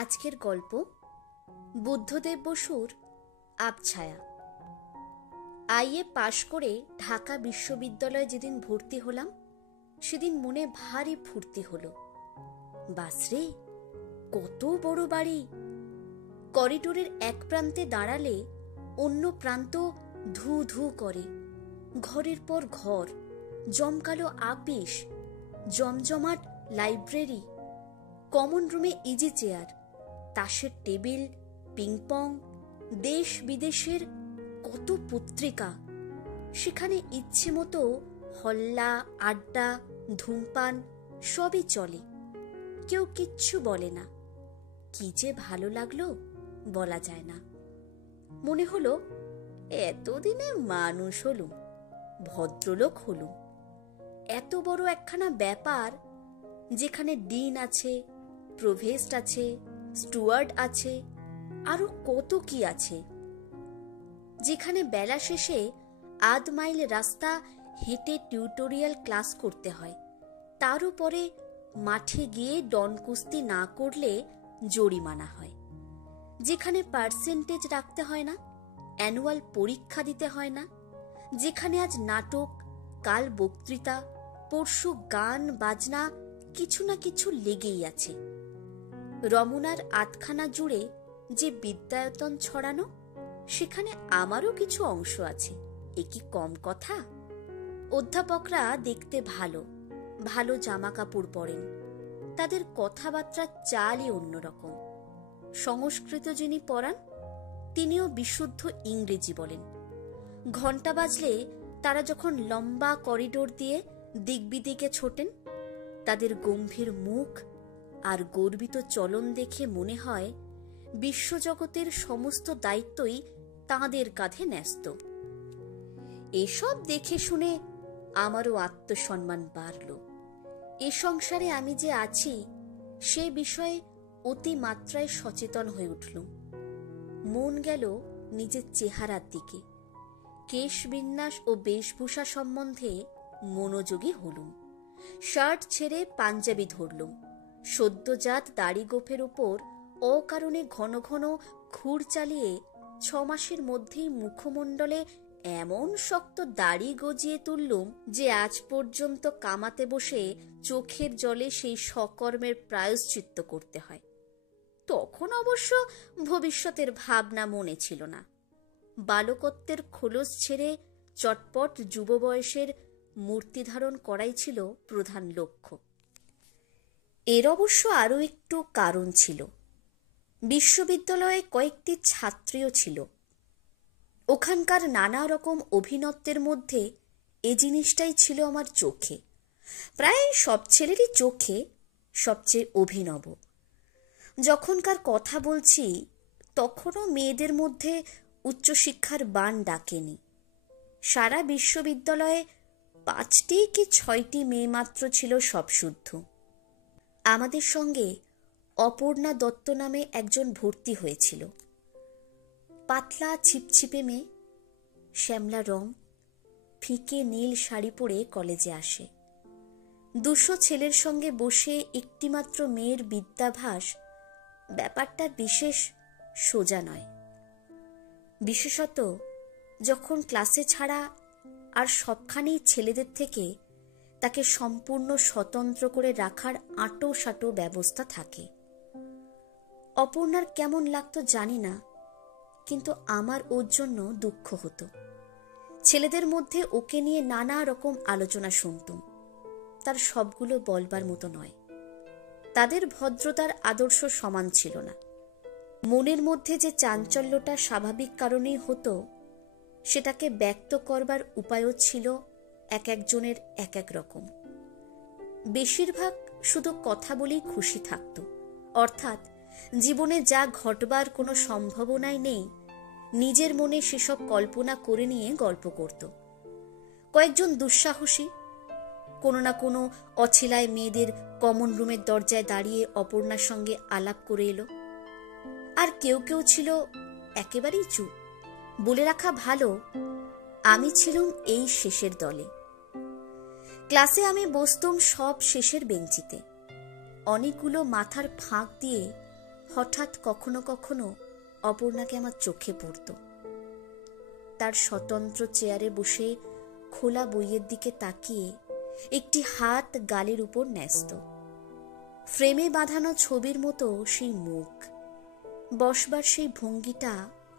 আজকের গল্প বুদ্ধদেব বসুর আবছায়া। আইএ পাশ করে ঢাকা বিশ্ববিদ্যালয়ে যেদিন ভর্তি হলাম সেদিন মনে ভারী ফুর্তি হলো। বাসরে, কত বড় বাড়ি! করিডোরের এক প্রান্তে দাঁড়ালে অন্য প্রান্ত ধু ধু করে। ঘরের পর ঘর, জমকালো আপিস, জমজমাট লাইব্রেরি, কমন রুমে ইজি চেয়ার, তাসের টেবিল, পিংপং, দেশ বিদেশের কত পত্রিকা। সেখানে ইচ্ছে মতো হল্লা, আড্ডা, ধূমপান সবই চলে। কেউ কিচ্ছু বলে না। কি যে ভালো লাগলো বলা যায় না। মনে হলো এতদিনে মানুষ হলুম, ভদ্রলোক হলুম। এত বড় একখানা ব্যাপার, যেখানে ডিন আছে, প্রভেস্ট আছে, স্টুয়ার্ড আছে, আরো কত কি আছে। যেখানে বেলা শেষে আধ মাইল রাস্তা হেঁটে টিউটোরিয়াল ক্লাস করতে হয়, তার উপরে মাঠে গিয়ে ডন কুস্তি না করলে জরিমানা হয়। যেখানে পার্সেন্টেজ রাখতে হয় না, অ্যানুয়াল পরীক্ষা দিতে হয় না। যেখানে আজ নাটক, কাল বক্তৃতা, পরশু গান বাজনা, কিছু না কিছু লেগেই আছে। রমনার আটখানা জুড়ে যে বিদ্যায়তন ছড়ানো, সেখানে আমারও কিছু অংশ আছে। এ কি কম কথা? অধ্যাপকরা দেখতে ভালো, ভালো জামা কাপড় পরেন। তাদের কথাবার্তার চালই অন্যরকম। সংস্কৃত যিনি পড়ান, তিনিও বিশুদ্ধ ইংরেজি বলেন। ঘণ্টা বাজলে তারা যখন লম্বা করিডোর দিয়ে দিকবিদিকে ছোটেন, তাদের গম্ভীর মুখ আর গর্বিত চলন দেখে মনে হয় বিশ্বজগতের সমস্ত দায়িত্বই তাঁদের কাঁধে ন্যস্ত। এসব দেখে শুনে আমারও আত্মসম্মান বাড়ল। এ সংসারে আমি যে আছি সে বিষয়ে অতিমাত্রায় সচেতন হয়ে উঠলুম। মন গেল নিজের চেহারার দিকে। কেশবিন্যাস ও বেশভূষা সম্বন্ধে মনোযোগী হলুম। শার্ট ছেড়ে পাঞ্জাবি ধরলুম। সদ্যজাত দাড়ি গোফের উপর অকারণে ঘন ঘন খুর চালিয়ে 6 মাসের মধ্যেই মুখমণ্ডলে এমন শক্ত দাড়ি গজিয়ে তুললুম যে আজ পর্যন্ত কামাতে বসে চোখের জলে সেই সকর্মের প্রায়শ্চিত্ত করতে হয়। তখন অবশ্য ভবিষ্যতের ভাবনা মনে ছিল না। বালকত্বের খোলস ছেড়ে চটপট যুব বয়সের মূর্তি ধারণ করাই ছিল প্রধান লক্ষ্য। এর অবশ্য আরও একটু কারণ ছিল। বিশ্ববিদ্যালয়ে কয়েকটি ছাত্রীও ছিল। ওখানকার নানা রকম অভিনত্যের মধ্যে এ জিনিসটাই ছিল আমার চোখে, প্রায় সব ছেলেরই চোখে সবচেয়ে অভিনব। যখনকার কথা বলছি তখনও মেয়েদের মধ্যে উচ্চশিক্ষার বান ডাকেনি। সারা বিশ্ববিদ্যালয়ে 5টি কি 6টি মেয়ে মাত্র ছিল সব শুদ্ধ। আমাদের সঙ্গে অপর্ণা দত্ত নামে একজন ভর্তি হয়েছিল। পাতলা ছিপছিপে মেয়ে, শ্যামলা রং, ফিকে নীল শাড়ি পরে কলেজে আসে। 200 ছেলের সঙ্গে বসে একটিমাত্র মেয়ের বিদ্যাভাস ব্যাপারটা বিশেষ সোজা নয়। বিশেষত যখন ক্লাসে ছাড়া আর সবখানেই ছেলেদের থেকে তাকে সম্পূর্ণ স্বতন্ত্র করে রাখার আঁটো সাঁটো ব্যবস্থা থাকে। অপর্ণার কেমন লাগতো জানি না, কিন্তু আমার ওর জন্য দুঃখ হতো। ছেলেদের মধ্যে ওকে নিয়ে নানা রকম আলোচনা শুনতুম। তার সবগুলো বলবার মতো নয়। তাদের ভদ্রতার আদর্শ সমান ছিল না। মনের মধ্যে যে চাঞ্চল্যটা স্বাভাবিক কারণেই হতো, সেটাকে ব্যক্ত করবার উপায়ও ছিল এক একজনের এক এক রকম। বেশিরভাগ শুধু কথা বলেই খুশি থাকত, অর্থাৎ জীবনে যা ঘটবার কোনো সম্ভাবনাই নেই, নিজের মনে সেসব কল্পনা করে নিয়ে গল্প করত। কয়েকজন দুঃসাহসী কোনো না কোনো অছিলায় মেয়েদের কমন রুমের দরজায় দাঁড়িয়ে অপর্ণার সঙ্গে আলাপ করে এলো। আর কেউ কেউ ছিল একেবারেই চুপ। বলে রাখা ভালো, আমি ছিলাম এই শেষের দলে। ক্লাসে আমি বসতুম সব শেষের বেঞ্চিতে। অনেকগুলো মাথার ফাঁক দিয়ে হঠাৎ কখনো কখনো অপর্ণাকে আমার চোখে পড়ত। তার স্বতন্ত্র চেয়ারে বসে খোলা বইয়ের দিকে তাকিয়ে একটি হাত গালের উপর ন্যস্ত, ফ্রেমে বাঁধানো ছবির মতো সেই মুখ, বসবার সেই ভঙ্গিটা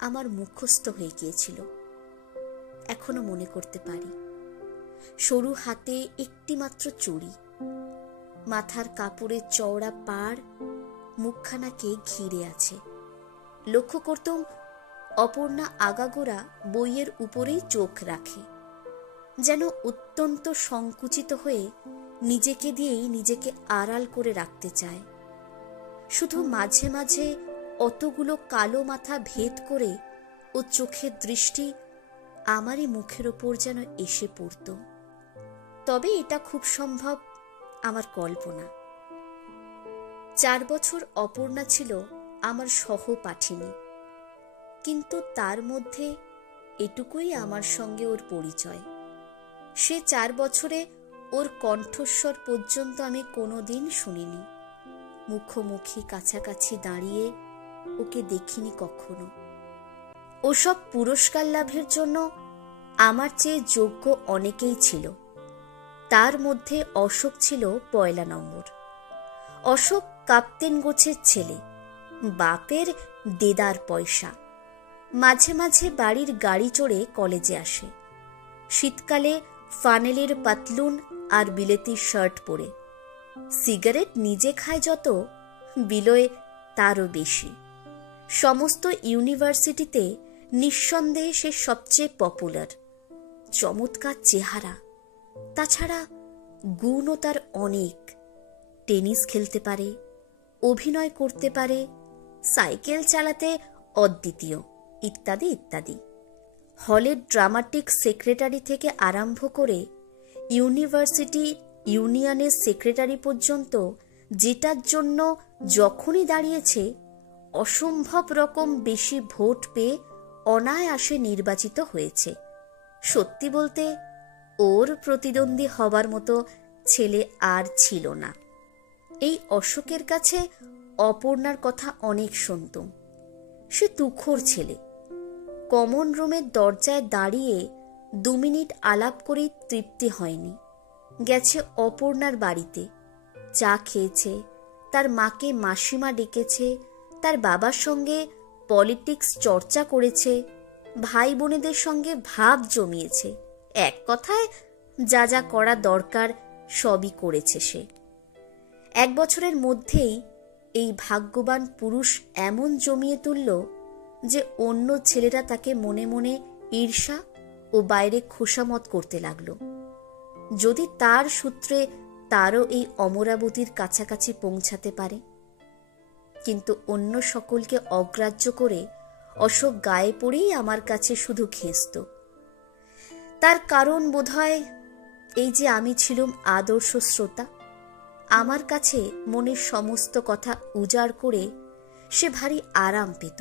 আমার মুখস্থ হয়ে গিয়েছিল। এখনো মনে করতে পারি। সরু হাতে একটি মাত্র চুড়ি, মাথার কাপড়ের চওড়া পাড় মুখখানাকে ঘিরে আছে। লক্ষ্য করতাম অপর্ণা আগাগোড়া বইয়ের উপরেই চোখ রাখে, যেন অত্যন্ত সংকুচিত হয়ে নিজেকে দিয়েই নিজেকে আড়াল করে রাখতে চায়। শুধু মাঝে মাঝে অতগুলো কালো মাথা ভেদ করে ও চোখের দৃষ্টি আমারই মুখের ওপর যেন এসে পড়ত। তবে এটা খুব সম্ভব আমার কল্পনা। 4 বছর অপর্ণা ছিল আমার সহপাঠিনী, কিন্তু তার মধ্যে এটুকুই আমার সঙ্গে ওর পরিচয়। সে 4 বছরে ওর কণ্ঠস্বর পর্যন্ত আমি কোনোদিন শুনিনি। মুখোমুখি কাছাকাছি দাঁড়িয়ে ওকে দেখিনি কখনো। ওসব পুরস্কার লাভের জন্য আমার চেয়ে যোগ্য অনেকেই ছিল। তার মধ্যে অশোক ছিল পয়লা নম্বর। অশোক কাপ্তেন গোছের ছেলে, বাপের দেদার পয়সা। মাঝে মাঝে বাড়ির গাড়ি চড়ে কলেজে আসে, শীতকালে ফানেলের পাতলুন আর বিলেতি শার্ট পরে। সিগারেট নিজে খায় যত, বিলয়ে তারও বেশি। সমস্ত ইউনিভার্সিটিতে নিঃসন্দেহে সে সবচেয়ে পপুলার। চমৎকার চেহারা, তাছাড়া গুণও তার অনেক। টেনিস খেলতে পারে, অভিনয় করতে পারে, সাইকেল চালাতে অদ্বিতীয়, ইত্যাদি ইত্যাদি। হলের ড্রামাটিক সেক্রেটারি থেকে আরম্ভ করে ইউনিভার্সিটি ইউনিয়নের সেক্রেটারি পর্যন্ত যেটার জন্য যখনই দাঁড়িয়েছে অসম্ভব রকম বেশি ভোট পেয়ে অনায়াসে নির্বাচিত হয়েছে। সত্যি বলতে ওর প্রতিদ্বন্দ্বী হবার মতো ছেলে আর ছিল না। এই অশোকের কাছে অপর্ণার কথা অনেক শুনতুম। সে তুখোর ছেলে। কমন রুমের দরজায় দাঁড়িয়ে 2 মিনিট আলাপ করেই তৃপ্তি হয়নি। গেছে অপর্ণার বাড়িতে, চা খেয়েছে, তার মাকে মাসিমা ডেকেছে, তার বাবার সঙ্গে পলিটিক্স চর্চা করেছে, ভাই বোনেদের সঙ্গে ভাব জমিয়েছে। এক কথায় যা যা করা দরকার সবই করেছে সে। 1 বছরের মধ্যেই এই ভাগ্যবান পুরুষ এমন জমিয়ে তুলল যে অন্য ছেলেরা তাকে মনে মনে ঈর্ষা ও বাইরে খোসামত করতে লাগলো। যদি তার সূত্রে তারও এই অমরাবতীর কাছাকাছি পৌঁছাতে পারে। কিন্তু অন্য সকলকে অগ্রাহ্য করে অশোক গায়ে পড়েই আমার কাছে শুধু ঘেঁষত। তার কারণ বোধহয় এই যে আমি ছিলুম আদর্শ শ্রোতা। আমার কাছে মনের সমস্ত কথা উজাড় করে সে ভারী আরাম পেত।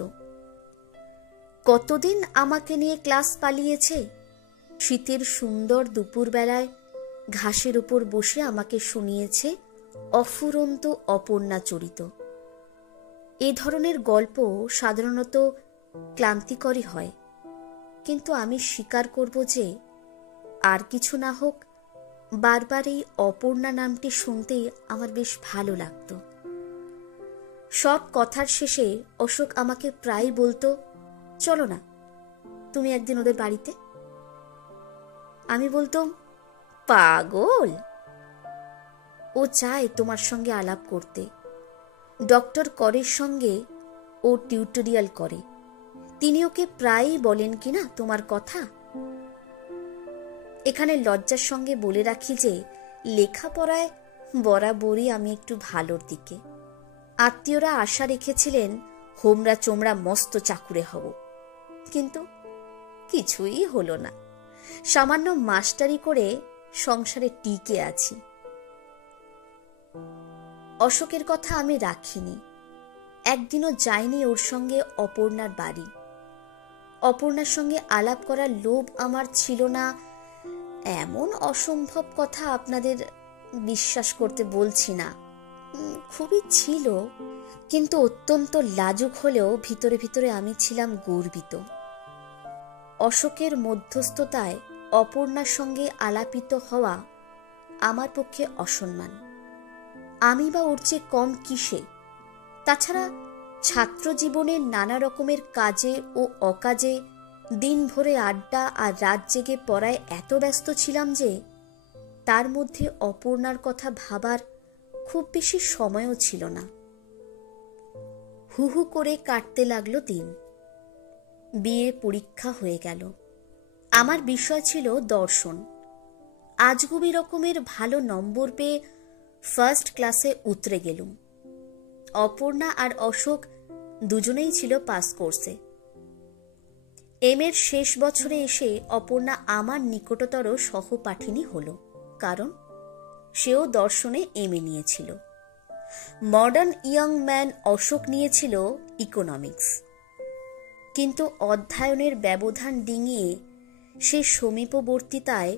কতদিন আমাকে নিয়ে ক্লাস পালিয়েছে। শীতের সুন্দর দুপুরবেলায় ঘাসের উপর বসে আমাকে শুনিয়েছে অফুরন্ত অপর্ণা চরিত। এ ধরনের গল্প সাধারণত ক্লান্তিকরই হয়, কিন্তু আমি স্বীকার করব যে আর কিছু না হোক বারবার এই অপর্ণা নামটি শুনতেই আমার বেশ ভালো লাগত। সব কথার শেষে অশোক আমাকে প্রায় বলতো, চলো না তুমি একদিন ওদের বাড়িতে। আমি বলতাম, পাগল, ও চায় তোমার সঙ্গে আলাপ করতে। ডক্টর করের সঙ্গে ও টিউটোরিয়াল করে, তিনি ওকে প্রায়ই বলেন কিনা তোমার কথা। এখানে লজ্জার সঙ্গে বলে রাখি যে লেখাপড়ায় বরাবরই আমি একটু ভালোর দিকে। আত্মীয়রা আশা রেখেছিলেন হোমরা চোমরা মস্ত চাকুরে হব, কিন্তু কিছুই হলো না। সামান্য মাস্টারি করে সংসারে টিকে আছি। অশোকের কথা আমি রাখিনি। একদিনও যাইনি ওর সঙ্গে অপর্ণার বাড়ি। অপর্ণার সঙ্গে আলাপ করার লোভ আমার ছিল না এমন অসম্ভব কথা আপনাদের বিশ্বাস করতে বলছি না। খুবই ছিল, কিন্তু অত্যন্ত লাজুক হলেও ভিতরে ভিতরে আমি ছিলাম গর্বিত। অশোকের মধ্যস্থতায় অপর্ণার সঙ্গে আলাপিত হওয়া আমার পক্ষে অসম্মান। আমি বা ওর চেয়ে কম কিসে? তাছাড়া ছাত্র জীবনের নানা রকমের কাজে ও অকাজে দিন ভরে আড্ডা আর রাত জেগে পড়ায় এত ব্যস্ত ছিলাম যে তার মধ্যে অপর্ণার কথা ভাবার খুব বেশি সময়ও ছিল না। হু হু করে কাটতে লাগলো দিন। বিয়ে পরীক্ষা হয়ে গেল। আমার বিষয় ছিল দর্শন। আজগুবি রকমের ভালো নম্বর পেয়ে ফার্স্ট ক্লাসে উতরে গেলুম। অপর্ণা আর অশোক দুজনেই ছিল পাস কোর্সে। এর শেষ বছরে এসে অপর্ণা আমার নিকটতর সহপাঠিনী হল, কারণ সেও দর্শনে এমএ নিয়েছিল। মডার্ন ইয়ং ম্যান অশোক নিয়েছিল ইকোনমিক্স। কিন্তু অধ্যয়নের ব্যবধান ডিঙিয়ে সে সমীপবর্তীতায়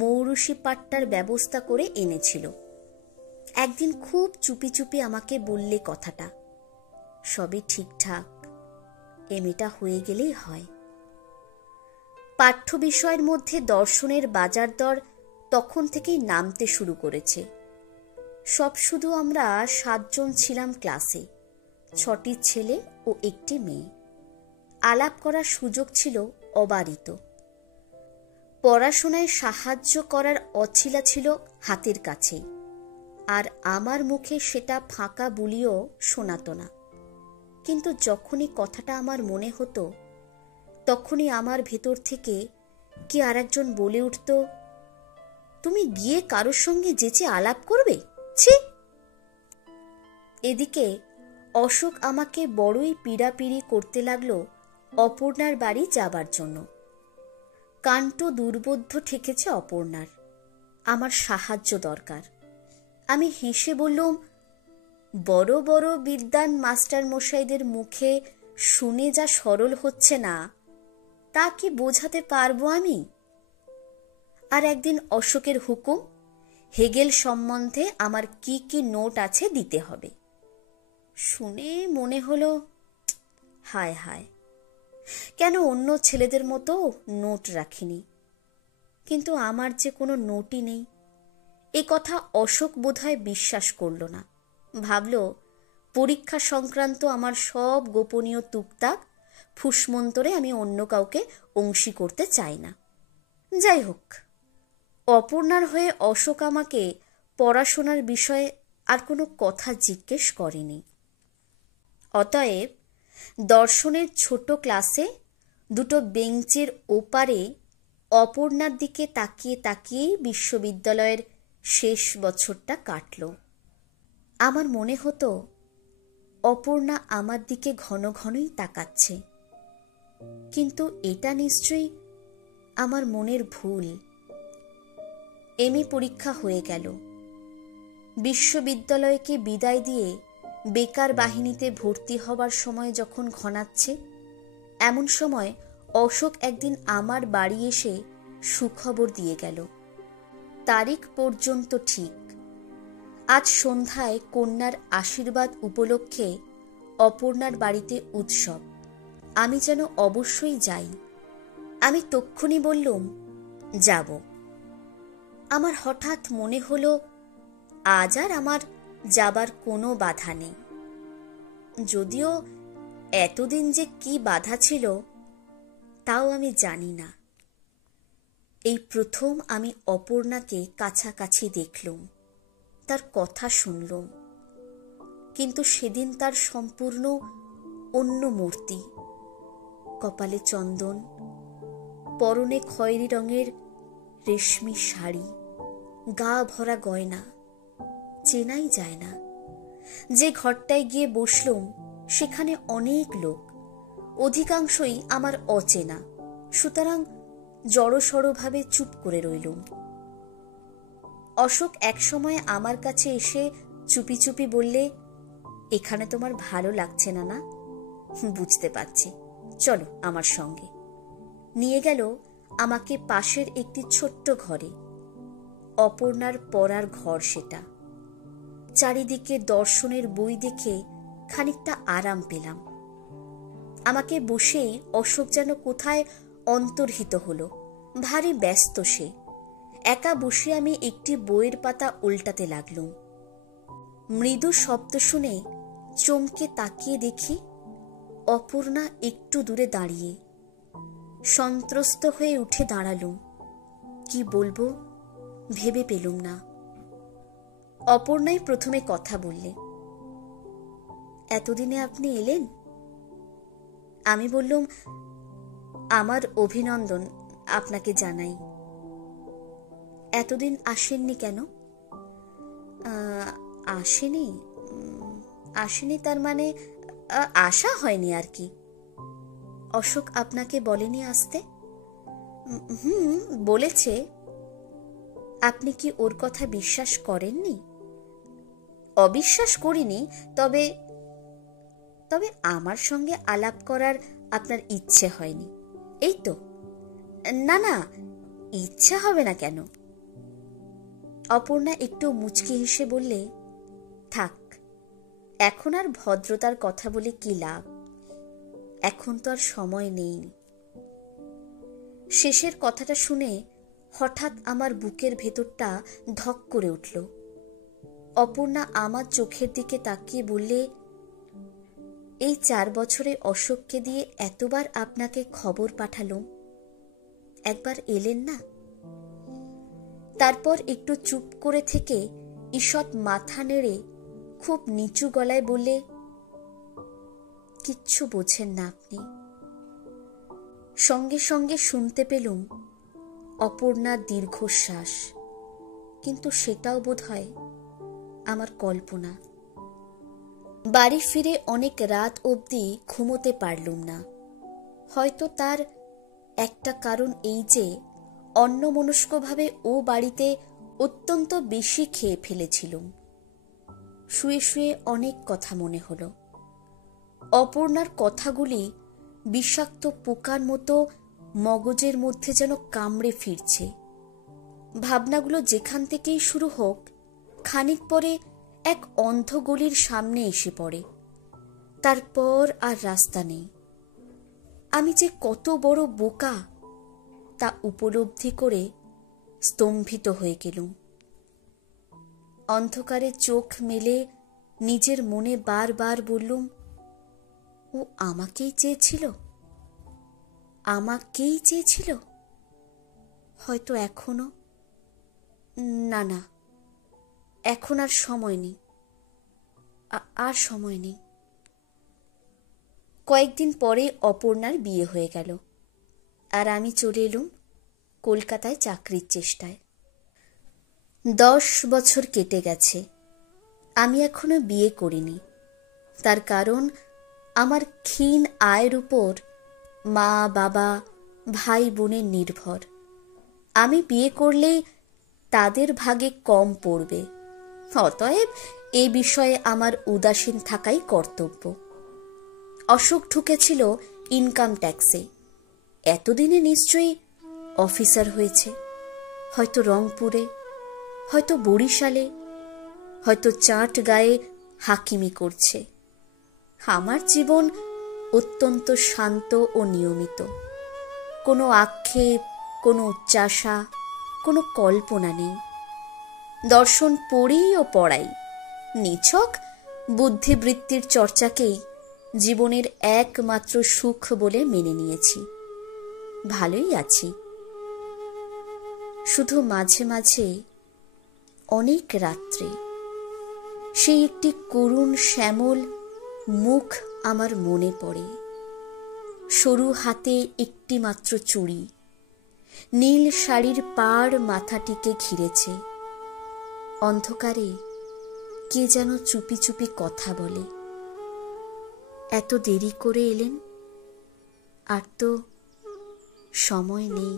মৌরুষি পাট্টার ব্যবস্থা করে এনেছিল। একদিন খুব চুপি চুপি আমাকে বললে কথাটা, সবই ঠিকঠাক, এমএটা হয়ে গেলেই হয়। পাঠ্য বিষয়ের মধ্যে দর্শনের বাজার দর তখন থেকেই নামতে শুরু করেছে। সব শুধু আমরা 7 জন ছিলাম ক্লাসে, 6টি ছেলে ও 1টি মেয়ে। আলাপ করার সুযোগ ছিল অবারিত। পড়াশোনায় সাহায্য করার অছিলা ছিল হাতের কাছেই, আর আমার মুখে সেটা ফাঁকা বুলিও শোনাতো না। কিন্তু যখনই কথাটা আমার মনে হতো, তখনই আমার ভেতর থেকে কি আর একজন বলে উঠত, তুমি গিয়ে কারোর সঙ্গে যেচে আলাপ করবে? ছি! এদিকে অশোক আমাকে বড়ই পীড়াপিড়ি করতে লাগলো অপর্ণার বাড়ি যাবার জন্য। কাণ্ড দুর্বোধ্য ঠেকেছে অপর্ণার, আমার সাহায্য দরকার। আমি হেসে বললুম, বড় বড় বিদ্বান মাস্টার মশাইদের মুখে শুনে যা সরল হচ্ছে না, তা কি বোঝাতে পারবো আমি? আর একদিন অশোকের হুকুম, হেগেল সম্বন্ধে আমার কি কি নোট আছে দিতে হবে। শুনে মনে হলো, হায় হায়, কেন অন্য ছেলেদের মতো নোট রাখিনি? কিন্তু আমার যে কোনো নোটই নেই, এ কথা অশোক বোধহয় বিশ্বাস করল না। ভাবল পরীক্ষা সংক্রান্ত আমার সব গোপনীয় টুকটাক ফুসমন্তরে আমি অন্য কাউকে অংশী করতে চাই না। যাই হোক, অপর্ণার হয়ে অশোক আমাকে পড়াশোনার বিষয়ে আর কোনো কথা জিজ্ঞেস করেনি। অতএব দর্শনের ছোট ক্লাসে দুটো বেঞ্চের ওপারে অপর্ণার দিকে তাকিয়ে তাকিয়েই বিশ্ববিদ্যালয়ের শেষ বছরটা কাটল। আমার মনে হতো অপর্ণা আমার দিকে ঘন ঘনই তাকাচ্ছে, কিন্তু এটা নিশ্চয়ই আমার মনের ভুল। এমএ পরীক্ষা হয়ে গেল। বিশ্ববিদ্যালয়কে বিদায় দিয়ে বেকার বাহিনীতে ভর্তি হবার সময় যখন ঘনাচ্ছে, এমন সময় অশোক একদিন আমার বাড়ি এসে সুখবর দিয়ে গেল। তারিখ পর্যন্ত ঠিক। আজ সন্ধ্যায় কন্যার আশীর্বাদ উপলক্ষে অপর্ণার বাড়িতে উৎসব। আমি যেন অবশ্যই যাই। আমি তক্ষুনি বললুম, যাব। আমার হঠাৎ মনে হলো আজ আর আমার যাবার কোনো বাধা নেই। যদিও এতদিন যে কি বাধা ছিল তাও আমি জানি না। এই প্রথম আমি অপর্ণাকে কাছাকাছি দেখলুম, তার কথা শুনলুম, কিন্তু সেদিন তার সম্পূর্ণ অন্য মূর্তি। কপালে চন্দন, পরনে খয়েরি রঙের রেশমি শাড়ি, গা ভরা গয়না, চেনাই যায় না। যে ঘরটায় গিয়ে বসলুম সেখানে অনেক লোক, অধিকাংশই আমার অচেনা, সুতরাং জড়সড়ভাবে চুপ করে রইলুম। অশোক একসময় আমার কাছে এসে চুপি চুপি বললে, এখানে তোমার ভালো লাগছে না না? বুঝতে পারছি, চলো আমার সঙ্গে। নিয়ে গেল আমাকে পাশের একটি ছোট্ট ঘরে। অপর্ণার পড়ার ঘর সেটা। চারিদিকে দর্শনের বই দেখে খানিকটা আরাম পেলাম। আমাকে বসেই অশোক যেন কোথায় অন্তর্হিত হলো। ভারী ব্যস্ত সে। একা বসে আমি একটি বইয়ের পাতা উল্টাতে লাগলুম। মৃদু শব্দ শুনে চমকে তাকিয়ে দেখি অপর্ণা একটু দূরে দাঁড়িয়ে। সন্ত্রস্ত হয়ে উঠে দাঁড়ালুম। কি বলবো ভেবে পেলুম না। অপর্ণাই প্রথমে কথা বললে। এতদিনে আপনি এলেন? আমি বললুম, আমার অভিনন্দন আপনাকে জানাই। এতদিন আসেননি কেন? আসেনি আসেনি তার মানে আশা হয়নি আর কি। অশোক আপনাকে বলেনি আসতে? বলেছে। আপনি কি ওর কথা বিশ্বাস করেননি? অবিশ্বাস করিনি, তবে তবে আমার সঙ্গে আলাপ করার আপনার ইচ্ছে হয়নি, এই তো। না না, ইচ্ছা হবে না কেন? অপর্ণা একটু মুচকি হেসে বললে, থাক, এখন আর ভদ্রতার কথা বলে কি লাভ, এখন তো আর সময় নেই। শেষের কথাটা শুনে হঠাৎ আমার বুকের ভেতরটা ধক করে উঠল। অপর্ণা আমার চোখের দিকে তাকিয়ে বললে, এই 4 বছরে অশোককে দিয়ে এতবার আপনাকে খবর পাঠালুম, একবার এলেন না? তারপর একটু চুপ করে থেকে ঈষৎ মাথা নেড়ে খুব নিচু গলায় বললে, কিচ্ছু বোঝেন না আপনি। সঙ্গে সঙ্গে শুনতে পেলুম অপর্ণার দীর্ঘশ্বাস, কিন্তু সেটাও বোধহয় আমার কল্পনা। বাড়ি ফিরে অনেক রাত অবধি ঘুমোতে পারলুম না। হয়তো তার একটা কারণ এই যে অন্যমনস্কভাবে ও বাড়িতে অত্যন্ত বেশি খেয়ে ফেলেছিলুম। শুয়ে শুয়ে অনেক কথা মনে হলো। অপর্ণার কথাগুলি বিষাক্ত পোকার মতো মগজের মধ্যে যেন কামড়ে ফিরছে। ভাবনাগুলো যেখান থেকেই শুরু হোক, খানিক পরে এক অন্ধ গলির সামনে এসে পড়ে। তারপর আর রাস্তা নেই। আমি যে কত বড় বোকা তা উপলব্ধি করে স্তম্ভিত হয়ে গেলুম। অন্ধকারে চোখ মেলে নিজের মনে বারবার বললুম, ও আমাকেই চেয়েছিল, আমাকেই চেয়েছিল। হয়তো এখনো। না না, এখন আর সময় নেই, আর সময় নেই। কয়েকদিন পরে অপর্ণার বিয়ে হয়ে গেল, আর আমি চলে এলুম কলকাতায় চাকরির চেষ্টায়। 10 বছর কেটে গেছে, আমি এখনো বিয়ে করিনি। তার কারণ আমার ক্ষীণ আয়ের উপর মা বাবা ভাই বোনের নির্ভর। আমি বিয়ে করলেই তাদের ভাগে কম পড়বে, অতএব এই বিষয়ে আমার উদাসীন থাকাই কর্তব্য। অশোক ঢুকেছিল ইনকাম ট্যাক্সে। এতদিনে নিশ্চয়ই অফিসার হয়েছে, হয়তো রংপুরে, হয়তো বরিশালে, হয়তো চাটগাঁয়ে হাকিমি করছে। আমার জীবন অত্যন্ত শান্ত ও নিয়মিত। কোনো আক্ষেপ, কোনো উচ্চাসা, কোনো কল্পনা নেই। দর্শন পড়ি ও পড়াই, নিছক বুদ্ধিবৃত্তির চর্চাকেই জীবনের একমাত্র সুখ বলে মেনে নিয়েছি। ভালোই আছি। শুধু মাঝে মাঝে অনেক রাত্রে সেই একটি করুণ শ্যামল মুখ আমার মনে পড়ে। সরু হাতে একটি মাত্র চুড়ি, নীল শাড়ির পাড় মাথাটিকে ঘিরেছে। অন্ধকারে কে যেন চুপি চুপি কথা বলে, এত দেরি করে এলেন, আর তো সময় নেই।